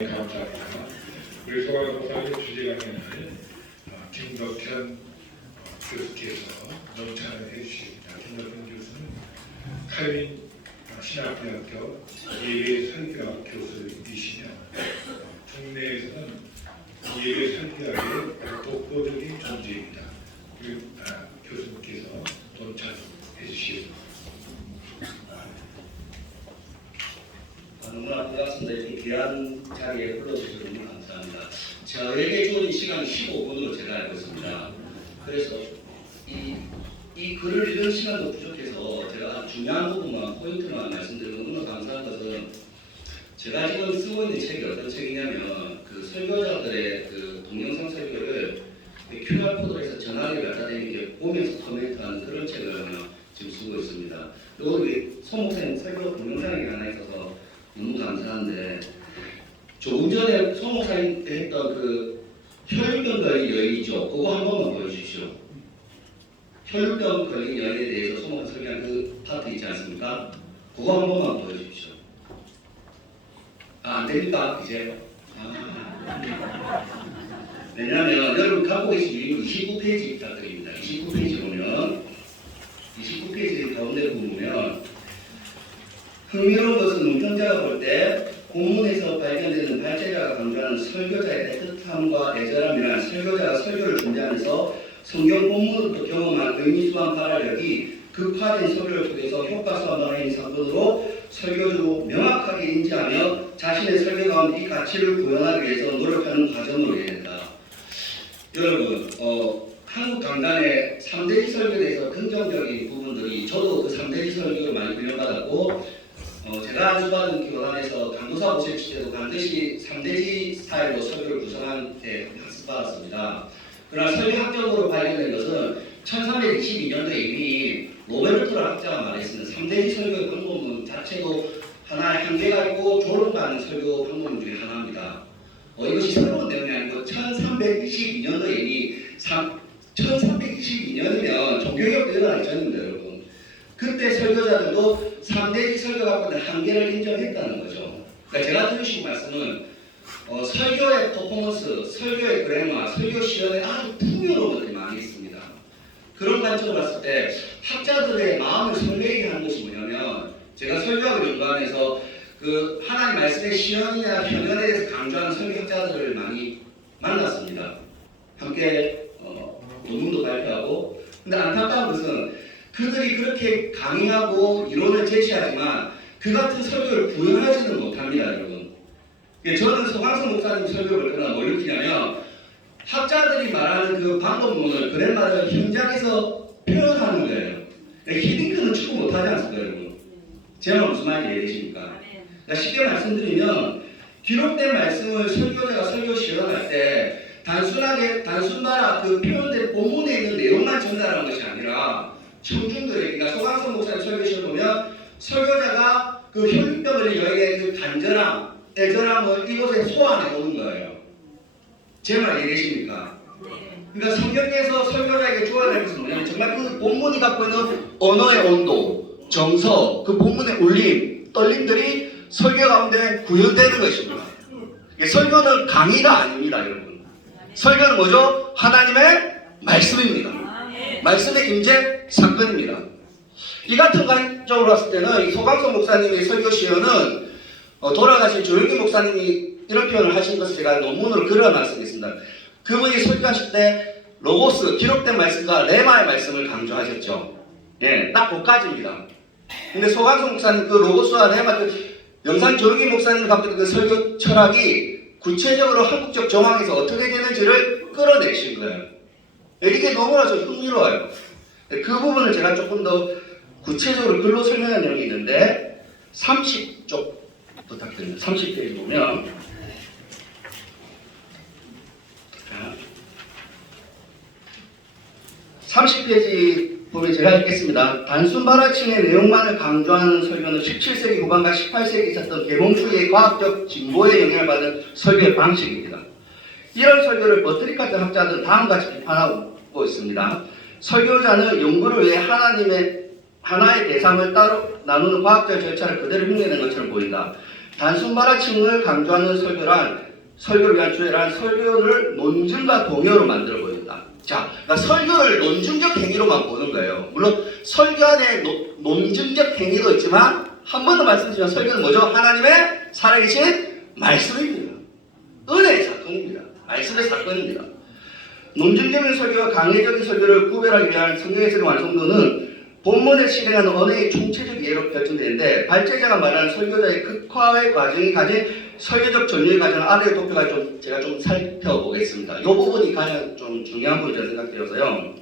감사합니다. 우리 소방공사의 주재관님을 김덕현 교수께서 논찬을 해주십니다. 김덕현 교수는 칼빈 신학대학교 예배 설교학 교수이시며 국내에서는 예배 설교학의 독보적인 존재입니다. 우리 교수님께서 논찬해 주시겠습니다. 너무나 반갑습니다. 이렇게 귀한 자리에 불러주셔서 너무 감사합니다. 저에게 주어진 시간이 15분으로 제가 알고 있습니다. 그래서 이 글을 읽는 시간도 부족해서 제가 중요한 부분만 포인트만 말씀드리고 너무 감사한 것은 제가 지금 쓰고 있는 책이 어떤 책이냐면 그 설교자들의 그 동영상 설교를 QR코드로 해서 전화기에 갖다 대는 보면서 코멘트하는 그런 책을 지금 쓰고 있습니다. 여기 소 목사님 설교 동영상이 하나 있어서 너무 감사한데 조금 전에 소 목사님 했던 그 혈육병 걸린 여인이죠. 그거 한 번만 보여주십시오. 혈육병 걸린 여인에 대해서 소 목사 설교한 그 파트 있지 않습니까? 그거 한 번만 보여주십시오. 안 됩니까? 이제? 왜냐하면 여러분 갖고 계신 29페이지 부탁드립니다. 29페이지 보면 29페이지 가운데 보면 흥미로운 것은 문평자가 볼 때 본문에서 발견되는 발제자가 강조하는 설교자의 애틋함과 애절함이란 설교자가 설교를 준비하면서 성경 본문으로부터 경험한 의미수한 발화력이 극화된 설교를 통해서 효과수와 만화인 사건으로 설교주로 명확하게 인지하며 자신의 설교 가운데 이 가치를 구현하기 위해서 노력하는 과정으로 이해된다. 여러분, 한국 강단의 3대지 설교에 대해서 긍정적인 부분들이 저도 그 3대지 설교를 많이 훈련받았고 제가 안수받은 교단에서 강도사 모실 때도 반드시 3대지 스타일로 설교를 구성한 때 학습받았습니다. 그러나 설교학적으로 발견된 것은 1322년도에 이미 로베르토 학자가 말했습니다. 3대지 설교의 방법은 자체도 하나의 한계가 있고 조롱받는 설교 방법 중에 하나입니다. 이것이 새로운 내용이 아니고 1322년도에 이미 1322년이면 종교개혁도 일어나기 전입니다, 여러분. 그때 설교자들도 3대지 설교가 갖고 있는 한계를 인정했다는 거죠. 그러니까 제가 드리신 말씀은 설교의 퍼포먼스, 설교의 그래마, 설교 시연에 아주 풍요로운 것들이 많이 있습니다. 그런 관점으로 봤을 때 학자들의 마음을 설레게 하는 것이 뭐냐면 제가 설교학을 연구하면서 그 하나님 말씀의 시연이나 현연에 대해서 강조하는 설교학자들을 많이 만났습니다. 함께 논문도 발표하고. 근데 안타까운 것은 그들이 그렇게 강의하고 이론을 제시하지만 그 같은 설교를 구현하지는 못합니다, 여러분. 저는 소강성 목사님 설교를 그러나 뭘 느끼냐면 학자들이 말하는 그 방법론을 그랜마를 현장에서 표현하는 거예요. 히딩크는 축구 못하지 않습니까, 여러분? 제 말 무슨 말인지 이해되십니까? 그러니까 쉽게 말씀드리면 기록된 말씀을 설교자가 설교 시연할 때 단순하게 그 표현된 본문에 있는 내용만 전달하는 것이 아니라 청중들에게, 그러니까 소강성 목사님 설교시를 보면 설교자가 그 혈육병 걸린 여인의 그 간절함, 애절함을 이곳에 소환해 오는 거예요. 제 말 이해되십니까? 그러니까 성경에서 설교자에게 주어야 될 것은 뭐냐면 정말 그 본문이 갖고 있는 언어의 온도, 정서, 그 본문의 울림, 떨림들이 설교 가운데 구현되는 것입니다. 설교는 강의가 아닙니다, 여러분. 설교는 뭐죠? 하나님의 말씀입니다. 말씀의 임재 사건입니다. 이 같은 관점으로 봤을 때는 이 소강성 목사님의 설교 시연은 돌아가신 조영기 목사님이 이런 표현을 하신 것을 제가 논문으로 그려놨습니다. 그분이 설교하실 때 로고스, 기록된 말씀과 레마의 말씀을 강조하셨죠. 예, 딱 그까지입니다. 근데 소강성 목사님 그 로고스와 레마, 영산 조영기 목사님이 갖고 있는 그 설교 철학이 구체적으로 한국적 정황에서 어떻게 되는지를 끌어내신 거예요. 이게 너무나 좀 흥미로워요. 그 부분을 제가 조금 더 구체적으로 글로 설명한 내용이 있는데 30쪽 부탁드립니다. 30페이지 보면 30페이지 보면 제가 읽겠습니다. 단순 발화침의 내용만을 강조하는 설교는 17세기 후반과 18세기 있었던 계몽주의의 과학적 진보에 영향을 받은 설교의 방식입니다. 이런 설교를 버트릭 같은 학자들은 다음같이 비판하고 있습니다. 설교자는 연구를 위해 하나의 대상을 따로 나누는 과학적 절차를 그대로 흉내낸 것처럼 보인다. 단순 만화층을 강조하는 설교를 위한 주제란 설교를 논증과 동요로 만들어 보인다. 자, 그러니까 설교를 논증적 행위로만 보는 거예요. 물론 설교 안에 논증적 행위도 있지만 한 번 더 말씀드리면 설교는 뭐죠? 하나님의 살아계신 말씀입니다. 은혜의 사건입니다. 말씀의 사건입니다. 논증적인 설교와 강의적인 설교를 구별하기 위한 성경에서의 완성도는 본문에 실행하는 언어의 총체적 이해로 결정되는데 발제자가 말하는 설교자의 극화의 과정이 가진 설교적 전류의 과정을 아래의 도표가 제가 좀 살펴보겠습니다. 이 부분이 가장 좀 중요한 부분이라고 생각되어서요.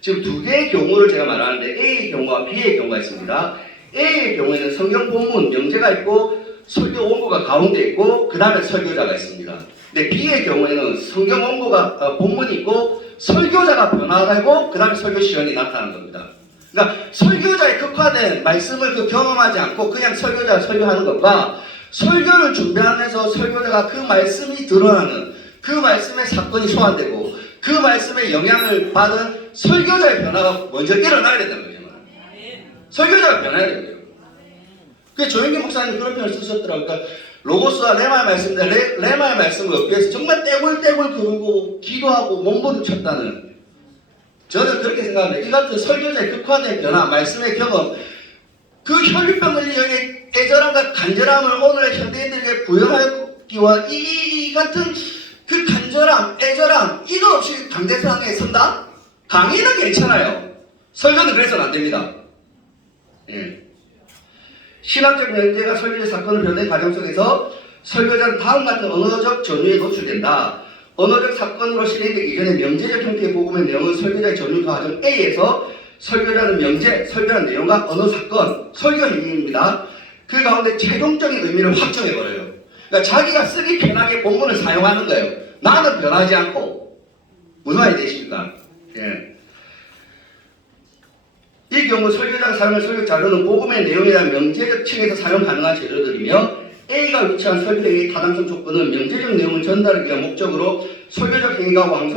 지금 두 개의 경우를 제가 말하는데 A의 경우와 B의 경우가 있습니다. A의 경우에는 성경 본문 명제가 있고 설교 원고가 가운데 있고 그 다음에 설교자가 있습니다. 근데 B의 경우에는 성경 원고가 본문이 있고 설교자가 변화되고 그 다음에 설교 시간이 나타나는 겁니다. 그러니까 설교자의 극화된 말씀을 경험하지 않고 그냥 설교자가 설교하는 것과 설교를 준비하면서 설교자가 그 말씀이 드러나는 그 말씀의 사건이 소환되고 그 말씀의 영향을 받은 설교자의 변화가 먼저 일어나야 된다는 거죠. 설교자가 변해야 돼요. 그 조영기 목사님 그런 표현을 쓰셨더라고요. 그러니까 로고스와 레마의 말씀인데 레마의 말씀을 얻기 위해서 정말 떼굴떼굴 그러고 기도하고 몸부림쳤다는 저는 그렇게 생각합니다. 이 같은 설교자의 극화된 변화, 말씀의 경험, 그 혈류병을 위해 애절함과 간절함을 오늘 현대인들에게 부여하기와 이 같은 그 간절함, 애절함, 이거 없이 강대상에 선다? 강의는 괜찮아요. 설교는 그래서는 안 됩니다. 예. 신학적 명제가 설교의 사건을 변화된 과정 속에서 설교자는 다음 같은 언어적 전유에 노출된다. 언어적 사건으로 실행되기 이전에 명제적 형태의 복음의 내용은 설교자의 전유 과정 A에서 설교자는 명제, 설교한 내용과 언어 사건, 설교 행위입니다. 그 가운데 최종적인 의미를 확정해버려요. 그러니까 자기가 쓰기 편하게 본문을 사용하는 거예요. 나는 변하지 않고. 무슨 말이 되십니까? 예. 이 경우 설교자가 사용할 설교 자료는 복음의 내용이란 명제적 층에서 사용 가능한 재료들이며 A가 위치한 설교의 타당성 조건은 명제적 내용을 전달하기 위한 목적으로 설교적 행위가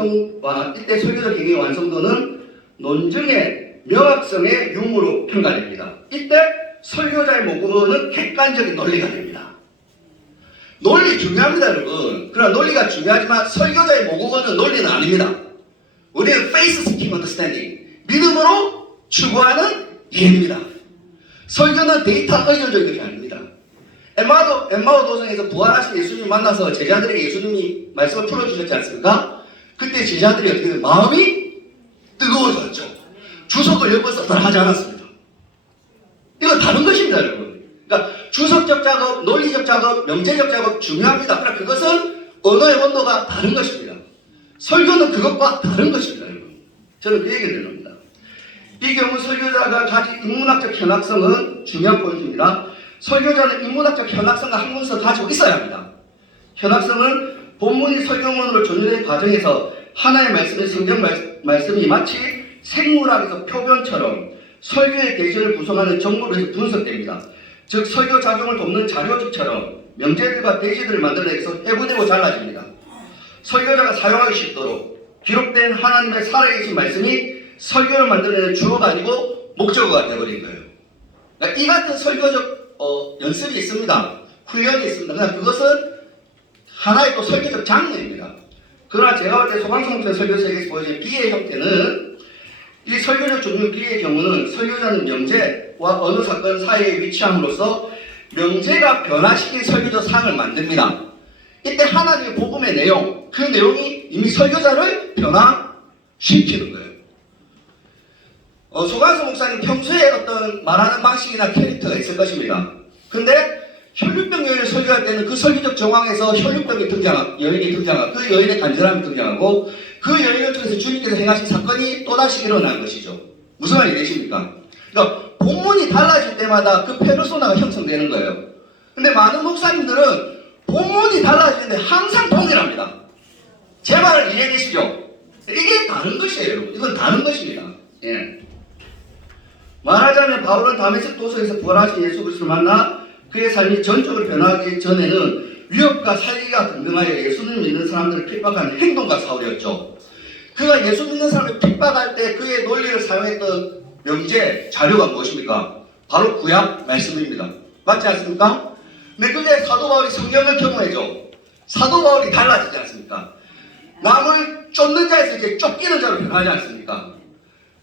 이때 설교적 행위의 완성도는 논증의 명확성의 유무로 평가됩니다. 이때 설교자의 목표는 객관적인 논리가 됩니다. 논리 중요합니다, 여러분. 그러나 논리가 중요하지만 설교자의 모국어는 논리는 아닙니다. 우리는 faith seeking understanding, 믿음으로 추구하는 이해입니다. 설교는 데이터 의존적인 것이 아닙니다. 엠마오 도성에서 부활하신 예수님을 만나서 제자들에게 예수님이 말씀을 풀어주셨지 않습니까? 그때 제자들이 어떻게 돼요? 마음이 뜨거워졌죠. 주석을 엮어서 하지 않았습니다. 이건 다른 것입니다, 여러분. 그러니까 주석적 작업, 논리적 작업, 명제적 작업 중요합니다. 그러나 그것은 언어의 온도가 다른 것입니다. 설교는 그것과 다른 것입니다, 여러분. 저는 그 얘기를 드립니다. 이 경우 설교자가 가진 인문학적 현학성은 중요한 포인트입니다. 설교자는 인문학적 현학성과 학문성을 가지고 있어야 합니다. 현학성은 본문이 설교문으로 전유된 과정에서 하나의 말씀의 성경 말씀이 마치 생물학에서 표변처럼 설교의 대신을 구성하는 정보로 해서 분석됩니다. 즉 설교 작용을 돕는 자료집처럼 명제들과 대시들을 만들어내서 해부되고 잘라집니다. 설교자가 사용하기 쉽도록 기록된 하나님의 살아계신 말씀이 설교를 만들어내는 주어가 아니고 목적어가 되어버린 거예요. 그러니까 이 같은 설교적 연습이 있습니다. 훈련이 있습니다. 그러나 그것은 하나의 또 설교적 장르입니다. 그러나 제가 볼 때 소강성 목사의 설교책에서 보여진 B의 형태는 이 설교적 종류 B의 경우는 설교자는 명제와 언어 사건 사이에 위치함으로써 명제가 변화시킨 설교적 상을 만듭니다. 이때 하나님의 복음의 내용, 그 내용이 이미 설교자를 변화시키는 거예요. 소강성 목사님 평소에 어떤 말하는 방식이나 캐릭터가 있을 것입니다. 근데 혈류병 여인을 설교할 때는 그 설교적 정황에서 혈류병이 여인이 등장하고 그 여인의 간절함이 등장하고 그 여인을 통해서 주님께서 행하신 사건이 또다시 일어난 것이죠. 무슨 말이 되십니까? 그러니까 본문이 달라질 때마다 그 페르소나가 형성되는 거예요. 근데 많은 목사님들은 본문이 달라지는데 항상 동일합니다. 제 말을 이해되시죠? 이게 다른 것이에요, 여러분. 이건 다른 것입니다. 예. 말하자면 바울은 다메섹 도서에서 부활하신 예수 그리스도를 만나 그의 삶이 전적으로 변하기 전에는 위협과 살기가 등등하여 예수를 믿는 사람들을 핍박하는 행동가 사울이었죠. 그가 예수 믿는 사람을 핍박할 때 그의 논리를 사용했던 명제 자료가 무엇입니까? 바로 구약 말씀입니다. 맞지 않습니까? 근데 그게 사도 바울이 성령을 경험해줘. 사도 바울이 달라지지 않습니까? 남을 쫓는 자에서 이제 쫓기는 자로 변하지 않습니까?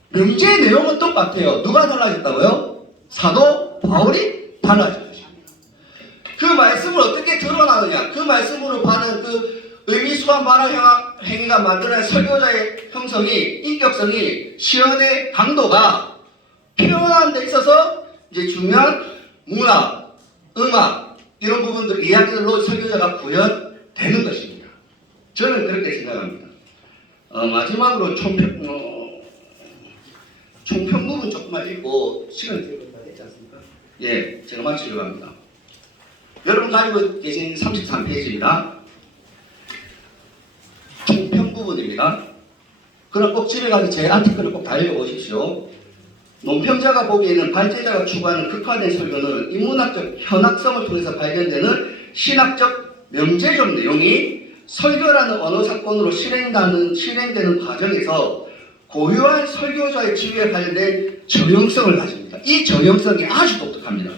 명제의 내용은 똑같아요. 누가 달라졌다고요? 사도 바울이 달라진 것입니다. 그 말씀을 어떻게 드러나느냐? 그 말씀으로 받은 그 의미수한 말한 행위가 만드는 설교자의 형성이, 인격성이, 시연의 강도가 표현하는 데 있어서 이제 중요한 문학, 음악 이런 부분들, 이야기들로 설교자가 구현되는 것입니다. 저는 그렇게 생각합니다. 마지막으로 총평 부분 조금만 읽고 시간이 다 됐지 않습니까? 예, 제가 마치려고 합니다. 여러분 가지고 계신 33페이지입니다. 총평 부분입니다. 그럼 꼭 집에 가서 제 아티클을 꼭 다 읽어보십시오. 논평자가 보기에는 발제자가 추구하는 극화된 설교는 인문학적 현학성을 통해서 발견되는 신학적 명제적 내용이 설교라는 언어 사건으로 실행되는 과정에서 고유한 설교자의 지위에 관련된 정형성을 가집니다. 이 정형성이 아주 독특합니다.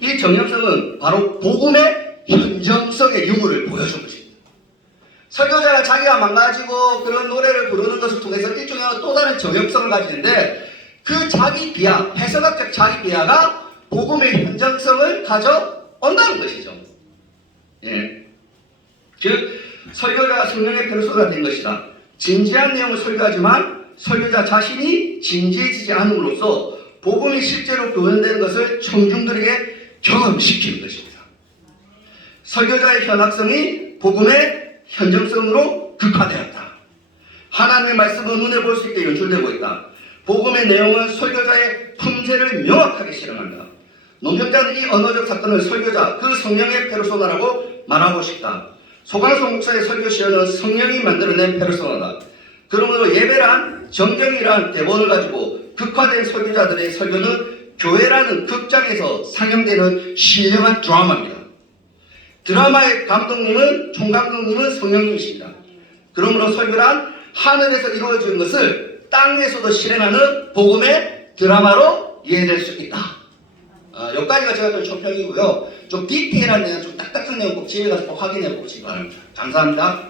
이 정형성은 바로 복음의 현정성의 유무를 보여준 것입니다. 설교자가 자기가 망가지고 그런 노래를 부르는 것을 통해서 일종의 또 다른 정형성을 가지는데 그 자기 비하, 해석학적 자기 비하가 복음의 현정성을 가져온다는 것이죠. 예. 즉 설교자가 성령의 페르소나가 된 것이다. 진지한 내용을 설교하지만 설교자 자신이 진지해지지 않음으로써 복음이 실제로 표현되는 것을 청중들에게 경험시키는 것입니다. 설교자의 현학성이 복음의 현정성으로 극화되었다. 하나님의 말씀은 눈에 볼 수 있게 연출되고 있다. 복음의 내용은 설교자의 품새를 명확하게 실현한다. 논평자는 이 언어적 사건을 설교자, 그 성령의 페르소나라고 말하고 싶다. 소강성 목사의 설교 시연은 성령이 만들어낸 페르소나다. 그러므로 예배란 정경이란 대본을 가지고 극화된 설교자들의 설교는 교회라는 극장에서 상영되는 신령한 드라마입니다. 드라마의 감독님은, 총감독님은 성령님이십니다. 그러므로 설교란 하늘에서 이루어지는 것을 땅에서도 실행하는 복음의 드라마로 이해될 수 있다. 여기까지가 제가 좀 총평이고요. 좀 디테일한 내용, 좀 딱딱한 내용 꼭 집에 가서 꼭 확인해 보시기 바랍니다. 감사합니다.